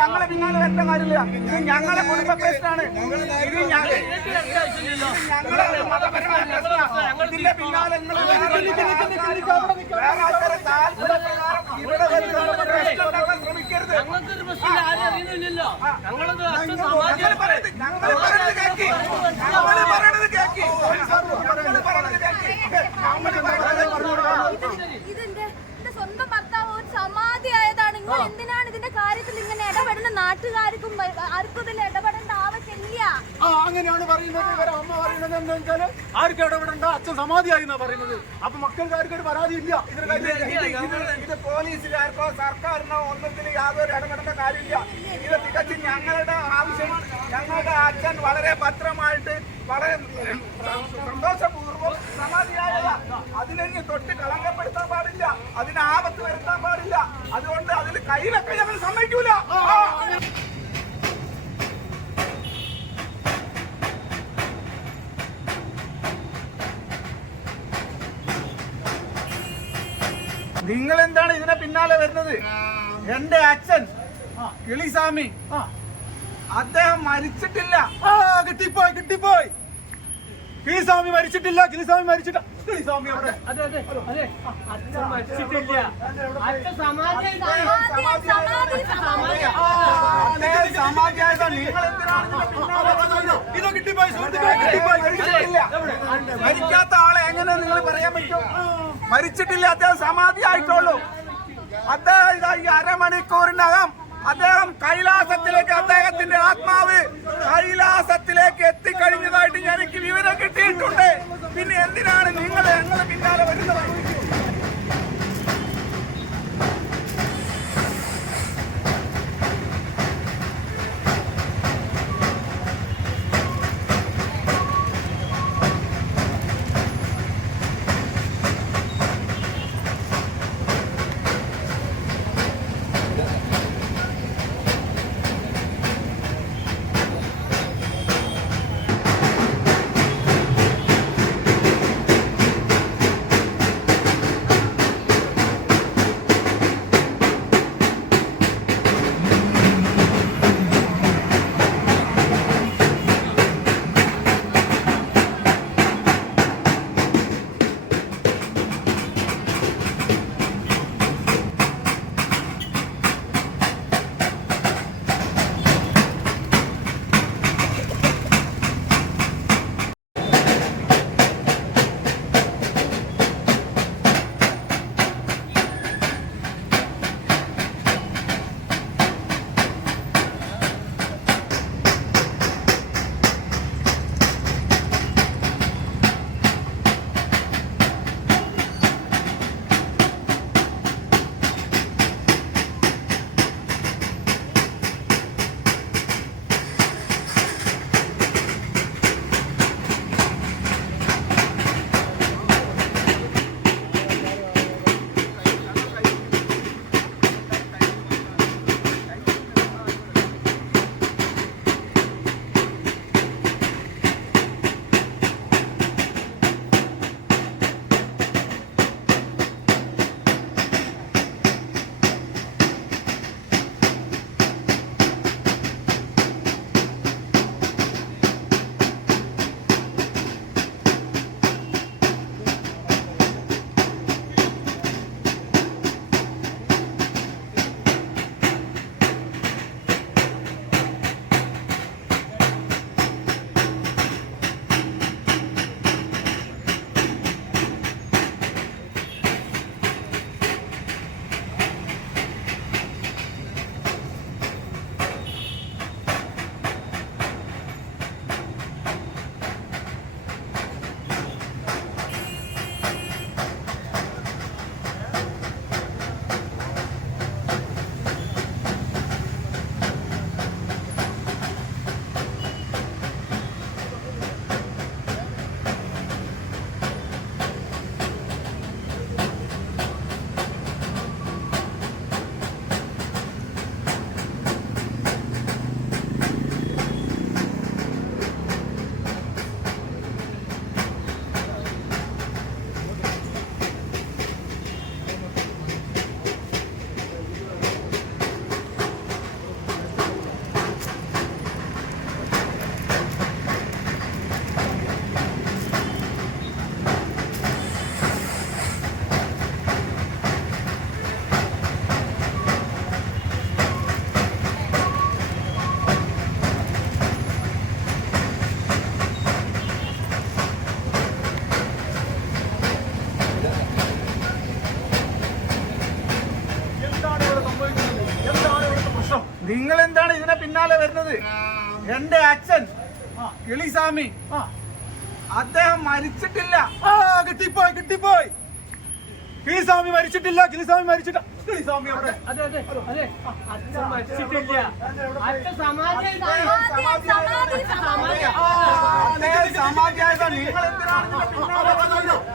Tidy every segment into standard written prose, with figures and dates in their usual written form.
ഞങ്ങളെ പിന്നാലെ വരേണ്ട കാര്യമില്ല. ഇത് ഞങ്ങളെ കുടുംബ പ്രശ്നമാണ്. ഇത് ഞങ്ങളെ മതപരമായ പ്രശ്നമാണ്. ഇതിന്റെ പിന്നാലെ വേറെ ആൾക്കാരെ താല്പര്യപ്രകാരം ഇവിടെ വരുന്ന ശ്രമിക്കരുത്. ഇതെന്റെ സ്വന്തം ഭർത്താവ് ഒരു സമാധിയായതാണ്. നിങ്ങൾ എന്തിനാണ് ഇതിന്റെ കാര്യത്തിൽ ഇങ്ങനെ ഇടപെടുന്ന? നാട്ടുകാർക്കും ആർക്കും ഇതിൽ ഇടപെടേണ്ട ആവശ്യമില്ല. അങ്ങനെയാണ് പറയുന്നത്. ഇവരെ അമ്മ പറയുന്നത് എന്താ വെച്ചാല് ആർക്കും ഇടപെടേണ്ട, അച്ഛൻ സമാധിയായി എന്നാ പറയുന്നത്. അപ്പൊ മക്കൾക്കാർക്ക് ഒരു പരാതി ഇല്ല. ഇത് പോലീസുകാർക്കോ സർക്കാരിനോ ഒന്നത്തിന് യാതൊരു ഇടപെടേണ്ട കാര്യമില്ല. ഇത് തികച്ചും ഞങ്ങളുടെ ആവശ്യമാണ്. ഞങ്ങളുടെ അച്ഛൻ വളരെ ഭദ്രമായിട്ട് വളരെ സന്തോഷപൂർവ്വം സമാധിയായതാ. അതിനെ തൊട്ട് കളങ്കപ്പെടുത്താൻ പാടില്ല, അതിന് ആപത്ത് വരുത്താൻ പാടില്ല. അതുകൊണ്ട് അതിൽ കയ്യിലൊക്കെ ഞങ്ങൾ സമ്മതിക്കൂല. നിങ്ങൾ എന്താണ് ഇതിനെ പിന്നാലെ വരുന്നത്? എന്റെ അച്ഛൻ കിളിസ്വാമി, അദ്ദേഹം മരിച്ചിട്ടില്ല. കിട്ടിപ്പോയി. കിളിസ്വാമി മരിച്ചിട്ടില്ല. കിളിസ്വാമി മരിച്ചിട്ട കിളിസ്വാമി അവിടെ ഇത് കിട്ടിപ്പോയി. മരിക്കാത്ത ആളെ എങ്ങനെ നിങ്ങൾ പറയാൻ പറ്റും? മരിച്ചിട്ടില്ല, അദ്ദേഹം സമാധി ആയിക്കോളൂ. അദ്ദേഹം ഈ അരമണിക്കൂറിനകം അദ്ദേഹം കൈലാസത്തിലേക്ക്, അദ്ദേഹത്തിന്റെ ആത്മാവ് കൈലാസത്തിലേക്ക് എത്തിക്കഴിഞ്ഞതായിട്ട് എനിക്ക് വിവരം കിട്ടിയിട്ടുണ്ട്. പിന്നെ എന്തിനാണ് നിങ്ങൾ ഞങ്ങളെ പിന്നാലെ വരുന്നത്? നിങ്ങൾ എന്താണ് ഇതിനെ പിന്നാലെ വരുന്നത്? എന്റെ അച്ഛൻ കിളിസ്വാമി അദ്ദേഹം മരിച്ചിട്ടില്ല. കിട്ടിപ്പോയി. കിളിസ്വാമി മരിച്ചിട്ടില്ല. കിളിസ്വാമി അവിടെ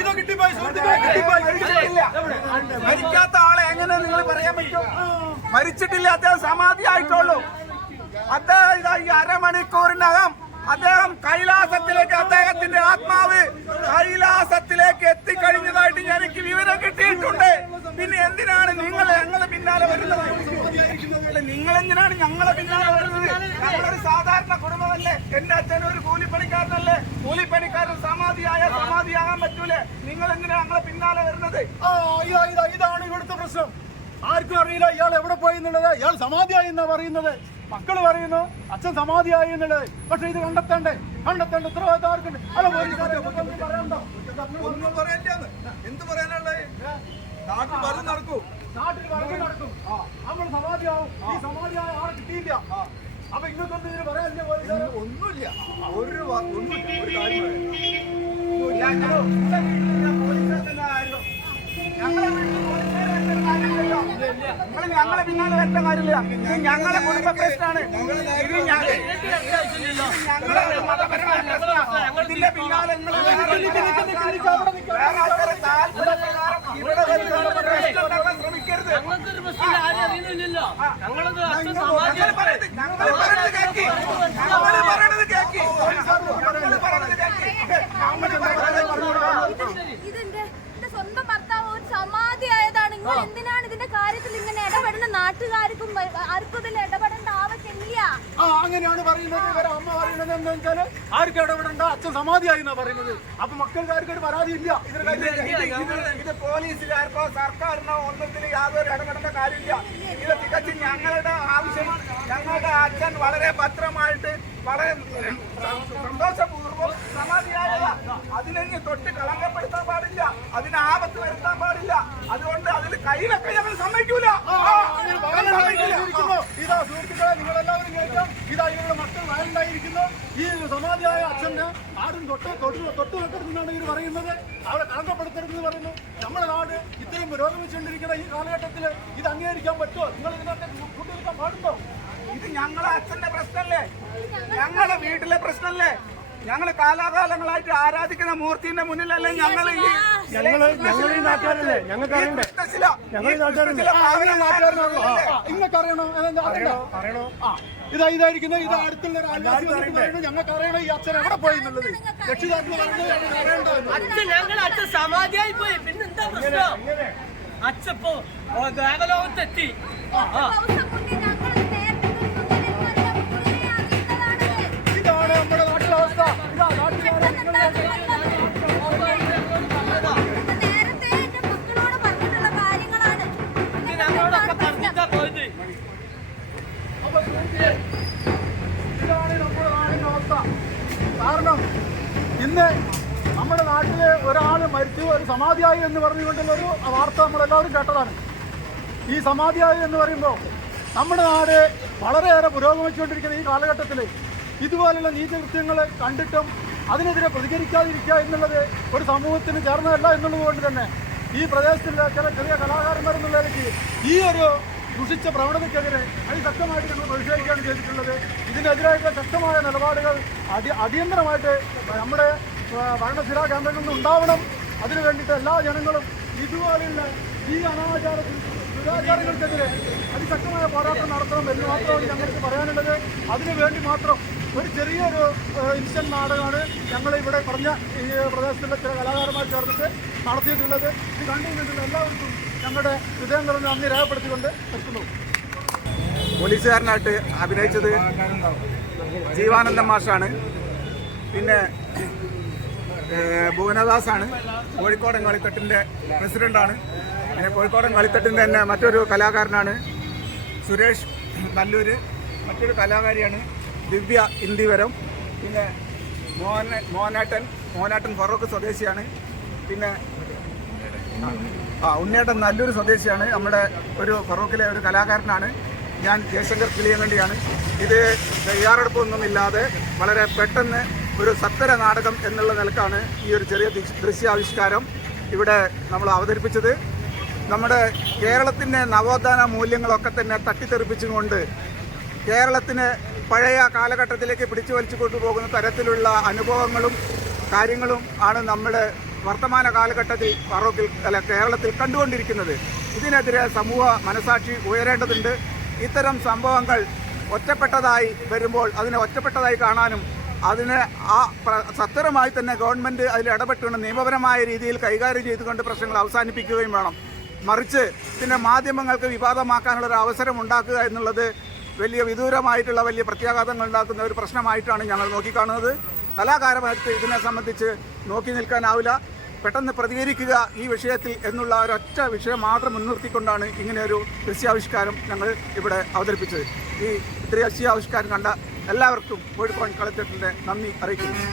ഇത് കിട്ടിപ്പോയി. മരിക്കാത്ത ആളെ എങ്ങനെ നിങ്ങൾ പറയാൻ പറ്റും? മരിച്ചിട്ടില്ല, അദ്ദേഹം സമാധിയായിട്ടുള്ളൂ. അദ്ദേഹം ഇതാ ഈ അരമണിക്കൂറിനകം അദ്ദേഹം കൈലാസത്തിലേക്ക്, അദ്ദേഹത്തിന്റെ ആത്മാവ് കൈലാസത്തിലേക്ക് എത്തിക്കഴിഞ്ഞതായിട്ട് എനിക്ക് വിവരം കിട്ടിയിട്ടുണ്ട്. പിന്നെ എന്തിനാണ് നിങ്ങൾ ഞങ്ങളെ പിന്നാലെ വരുന്നത്? നിങ്ങൾ എന്തിനാണ് ഞങ്ങളെ പിന്നാലെ വരുന്നത്? ഞങ്ങളൊരു സാധാരണ കുടുംബമല്ലേ? എന്റെ അച്ഛൻ ഒരു കൂലിപ്പണിക്കാരനല്ലേ? കൂലിപ്പണിക്കാരൻ സമാധിയാകാൻ പറ്റൂലേ? നിങ്ങൾ എന്തിനാണ് ഞങ്ങളെ പിന്നാലെ വരുന്നത്? ഇതാണ് ഇവിടുത്തെ പ്രശ്നം. ആർക്കും അറിയില്ല ഇയാൾ എവിടെ പോയി എന്നുള്ളത്. ഇയാൾ സമാധിയായി എന്നാ പറയുന്നത്. മക്കള് പറയുന്നു അച്ഛൻ സമാധിയായി എന്നുള്ളത്. പക്ഷെ ഇത് കണ്ടെത്തേണ്ട ഉത്തരവാദിത്തം ആർക്കുണ്ട്? അല്ല, പറയണ്ടോ? ഒന്നും പറയണ്ടെന്ന്. എന്ത് പറയാനുള്ളത്? നാട്ടിൽ പറഞ്ഞു നടക്കും. നമ്മൾ സമാധിയാവും. ഈ സമാധിയായ ആളെ കിട്ടിയില്ല. അപ്പൊ ഇങ്ങനത്തെ ഇതിന് പറയാനില്ല. ഒന്നുമില്ല. ഞങ്ങളെ പിന്നാലെ വരേണ്ട കാര്യമില്ല. ഇത് ഞങ്ങളെ കുടുംബ പ്രശ്നമാണ്. ഇത് ഞങ്ങളെ മതപരമായ പ്രശ്നമാണ്. ഇതിന്റെ പിന്നാലെ വേറെ ആൾക്കാരെ താല്പര്യപ്രകാരം ഇവിടെ പ്രശ്നം ശ്രമിക്കരുത്. ഇതെന്റെ സ്വന്തം ഭർത്താവ് ഒരു സമാധിയായതാണ്. നിങ്ങൾ എന്തിനാണ് ഇതിന്റെ കാര്യത്തിൽ ഇങ്ങനെ ഇടപെടുന്ന? നാട്ടുകാർക്കും ആർക്കും ഇതിൽ ഇടപെടേണ്ട ആവശ്യമില്ല. അങ്ങനെയാണ് പറയുന്നത്. ഇവരെ അമ്മ പറയുന്നത് എന്താ വെച്ചാല് ആർക്കും ഇടപെടേണ്ട, അച്ഛൻ സമാധിയായി എന്നാ പറയുന്നത്. അപ്പൊ മക്കൾക്കാർക്ക് പരാതിയില്ല. ഇത് പോലീസുകാർക്കോ സർക്കാരിനോ ഒന്നത്തിൽ യാതൊരു ഇടപെടേണ്ട കാര്യമില്ല. ഇത് തികച്ചും ഞങ്ങളുടെ ആവശ്യം. ഞങ്ങളുടെ അച്ഛൻ വളരെ ഭദ്രമായിട്ട് വളരെ സന്തോഷപൂർവ്വം സമാധിയായതാ. അതിനെ തൊട്ട് കളങ്കപ്പെടുത്താൻ പാടില്ല, അതിന് ആപത്ത് വരുത്താൻ പാടില്ല. അതുകൊണ്ട് അതിൽ കയ്യിലൊക്കെ ഞങ്ങൾ സമ്മതിക്കൂല. ഇതാ സുഹൃത്തുക്കളെ, നിങ്ങളെല്ലാവരും കേൾക്കാം. ഇതാ ഇവരുടെ മക്കൾ വയലുണ്ടായിരിക്കുന്നു. ഈ സമാധിയായ അച്ഛന് ആരും തൊട്ട് വെക്കരുതെന്നാണ് ഇവർ പറയുന്നത്. അവരെ കളങ്കപ്പെടുത്തരുതെന്ന് പറയുന്നു. നമ്മുടെ നാട് ഇത്രയും പുരോഗമിച്ചുകൊണ്ടിരിക്കുന്ന ഈ കാലഘട്ടത്തിൽ ഇത് അംഗീകരിക്കാൻ പറ്റുമോ? നിങ്ങൾ ഇതിനൊക്കെ കൂട്ടിയെടുക്കാൻ പാടുണ്ടോ? ഇത് ഞങ്ങളെ അച്ഛന്റെ പ്രശ്നമല്ലേ? ഞങ്ങളുടെ വീട്ടിലെ പ്രശ്നമല്ലേ? ഞങ്ങൾ കാലാകാലങ്ങളായിട്ട് ആരാധിക്കുന്ന മൂർത്തിന്റെ മുന്നിലല്ലേ ഞങ്ങൾ നാട്ടുകാരല്ലേ? ഞങ്ങൾക്ക് അറിയണ്ടേ? അറിയണോ? ഇതായിരിക്കുന്നത്. ഇത് അടുത്തുള്ള ഞങ്ങൾക്ക് അറിയണം ഈ അച്ഛൻ എവിടെ പോയി എന്നുള്ളത്. രക്ഷിതാക്കൾ അച്ഛൻ സമാധിയായി പോയി. പിന്നെന്താ പ്രശ്നം? അച്ഛപ്പോ ദേവലോകത്തെത്തി. ഇതാണ് നമ്മുടെ നാട്ടിലെ അവസ്ഥ. നേരത്തെ എന്റെ മക്കളോട് പറഞ്ഞിട്ടുള്ള കാര്യങ്ങളാണ്. ഞങ്ങളോടൊക്കെ പറഞ്ഞിട്ടാ പോയത്. ഇതാണ് നമ്മുടെ നാടിന്റെ അവസ്ഥ. കാരണം ഇന്ന് നമ്മുടെ നാട്ടില് ഒരാള് മരിച്ചു, ഒരു സമാധിയായി എന്ന് പറഞ്ഞുകൊണ്ടുള്ളൊരു വാർത്ത നമ്മളെല്ലാവരും കേട്ടതാണ്. ഈ സമാധിയായി എന്ന് പറയുമ്പോൾ നമ്മുടെ നാട് വളരെയേറെ പുരോഗമിച്ചുകൊണ്ടിരിക്കുന്ന ഈ കാലഘട്ടത്തിൽ ഇതുപോലുള്ള നീതികൃത്യങ്ങൾ കണ്ടിട്ടും അതിനെതിരെ പ്രതികരിക്കാതിരിക്കുക എന്നുള്ളത് ഒരു സമൂഹത്തിന് ചേർന്നതല്ല എന്നുള്ളത് കൊണ്ട് തന്നെ ഈ പ്രദേശത്തുള്ള ചില ചെറിയ കലാകാരന്മാരെന്നുള്ള നിലയ്ക്ക് ഈ ഒരു ദുഷിച്ച പ്രവണതയ്ക്കെതിരെ അതിശക്തമായിട്ട് ഞങ്ങൾ പ്രതിഷേധിക്കുകയാണ് ചെയ്തിട്ടുള്ളത്. ഇതിനെതിരായിട്ടുള്ള ശക്തമായ നിലപാടുകൾ അടിയന്തരമായിട്ട് നമ്മുടെ ഭരണസിരാ കേന്ദ്രങ്ങളിൽ നിന്ന് ഉണ്ടാവണം. അതിനു വേണ്ടിയിട്ട് എല്ലാ ജനങ്ങളും ഇതുപോലുള്ള ഈ ദുരാചാരങ്ങൾക്കെതിരെ അതിശക്തമായ പോരാട്ടം നടത്തണം എന്ന് മാത്രമാണ് ഞങ്ങൾക്ക് പറയാനുള്ളത്. അതിനുവേണ്ടി മാത്രം ഒരു ചെറിയൊരു ഇൻസ്റ്റന്റ് നാടകമാണ് ഞങ്ങൾ ഇവിടെ പറഞ്ഞ ഈ പ്രദേശത്തുള്ള ചില കലാകാരന്മാർ ചേർന്നിട്ട് നടത്തിയിട്ടുള്ളത്. ഇത് കണ്ടുകൊണ്ടിട്ടുള്ള എല്ലാവർക്കും ഞങ്ങളുടെ ഹൃദയം നിറഞ്ഞ നന്ദി രേഖപ്പെടുത്തിക്കൊണ്ട് നിർത്തുന്നു. പോലീസുകാരനായിട്ട് അഭിനയിച്ചത് ജീവാനന്ദൻ മാഷാണ്. പിന്നെ ഭുവനദാസാണ്, കോഴിക്കോടൻ കളിത്തട്ടിൻ്റെ പ്രസിഡൻ്റാണ്. പിന്നെ കോഴിക്കോടൻ കളിത്തട്ടിൻ്റെ തന്നെ മറ്റൊരു കലാകാരനാണ് സുരേഷ് നല്ലൂര്, മറ്റൊരു കലാകാരിയാണ് ദിവ്യ ഇന്ദിവരം. പിന്നെ മോനാട്ടൻ ഫറൂഖ് സ്വദേശിയാണ്. പിന്നെ ഉണ്ണിയേട്ടൻ നല്ലൂർ സ്വദേശിയാണ്. നമ്മുടെ ഒരു ഫറൂഖിലെ ഒരു കലാകാരനാണ്. ഞാൻ ജയശങ്കർ കിളിയങ്കണ്ടിയാണ്. ഇത് തയ്യാറെടുപ്പൊന്നുമില്ലാതെ വളരെ പെട്ടെന്ന് ഒരു സത്വര നാടകം എന്നുള്ള നിലക്കാണ് ഈ ഒരു ചെറിയ ദൃശ്യാവിഷ്കാരം ഇവിടെ നമ്മൾ അവതരിപ്പിച്ചത്. നമ്മുടെ കേരളത്തിൻ്റെ നവോത്ഥാന മൂല്യങ്ങളൊക്കെ തന്നെ തട്ടിത്തെറിപ്പിച്ചുകൊണ്ട് കേരളത്തിന് പഴയ കാലഘട്ടത്തിലേക്ക് പിടിച്ചു വലിച്ചു കൊണ്ടുപോകുന്ന തരത്തിലുള്ള അനുഭവങ്ങളും കാര്യങ്ങളും ആണ് നമ്മുടെ വർത്തമാന കാലഘട്ടത്തിൽ കേരളത്തിൽ കണ്ടുകൊണ്ടിരിക്കുന്നത്. ഇതിനെതിരെ സമൂഹ മനസാക്ഷി ഉയരേണ്ടതുണ്ട്. ഇത്തരം സംഭവങ്ങൾ ഒറ്റപ്പെട്ടതായി വരുമ്പോൾ അതിനെ ഒറ്റപ്പെട്ടതായി കാണാനും അതിനെ സത്വരമായി തന്നെ ഗവൺമെൻറ് അതിൽ ഇടപെട്ടുകൊണ്ട് നിയമപരമായ രീതിയിൽ കൈകാര്യം ചെയ്തുകൊണ്ട് പ്രശ്നങ്ങൾ അവസാനിപ്പിക്കുകയും വേണം. മറിച്ച് ഇതിൻ്റെ മാധ്യമങ്ങൾക്ക് വിവാദമാക്കാനുള്ള ഒരു അവസരം ഉണ്ടാക്കുക എന്നുള്ളത് വലിയ വിദൂരമായിട്ടുള്ള വലിയ പ്രത്യാഘാതങ്ങൾ ഉണ്ടാക്കുന്ന ഒരു പ്രശ്നമായിട്ടാണ് ഞങ്ങൾ നോക്കിക്കാണുന്നത്. കലാകാരന്മാർക്ക് ഇതിനെ സംബന്ധിച്ച് നോക്കി നിൽക്കാനാവില്ല. പെട്ടെന്ന് പ്രതികരിക്കുക ഈ വിഷയത്തിൽ എന്നുള്ള ഒരൊറ്റ വിഷയം മാത്രം മുൻനിർത്തിക്കൊണ്ടാണ് ഇങ്ങനെയൊരു ദൃശ്യാവിഷ്കാരം ഞങ്ങൾ ഇവിടെ അവതരിപ്പിച്ചത്. ഈ ദൃശ്യാവിഷ്കാരം കണ്ട എല്ലാവർക്കും കോഴിക്കോട് കളക്ടറേറ്റിൻ്റെ നന്ദി അറിയിക്കുന്നു.